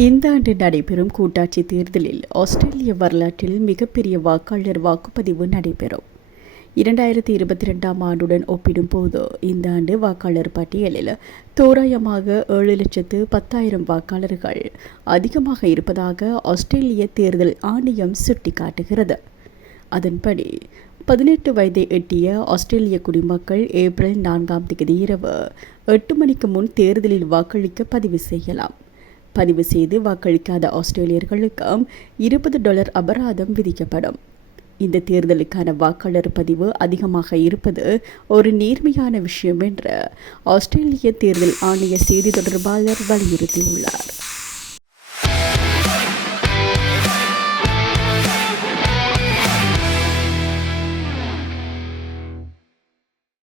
இந்த ஆண்டு நடைபெறும் கூட்டாட்சி தேர்தலில் ஆஸ்திரேலிய வரலாற்றில் மிகப்பெரிய வாக்காளர் வாக்குப்பதிவு நடைபெறும். 2022ஆம் ஆண்டுடன் ஒப்பிடும்போது இந்த ஆண்டு வாக்காளர் பட்டியலில் தோராயமாக 7,10,000 வாக்காளர்கள் அதிகமாக இருப்பதாக ஆஸ்திரேலிய தேர்தல் ஆணையம் சுட்டிக்காட்டுகிறது. அதன்படி 18 வயதை எட்டிய ஆஸ்திரேலிய குடிமக்கள் ஏப்ரல் 4ஆம் தேதி இரவு 8 மணிக்கு முன் தேர்தலில் வாக்களிக்க பதிவு செய்யலாம். பதிவு செய்து வாக்களிக்காத ஆஸ்திரேலியர்களுக்கு $20 அபராதம் விதிக்கப்படும். இந்த தேர்தலுக்கான வாக்காளர் பதிவு அதிகமாக இருப்பது ஒரு நேர்மையான விஷயம் என்று ஆஸ்திரேலிய தேர்தல் ஆணைய செய்தி தொடர்பாளர் வலியுறுத்தியுள்ளார்.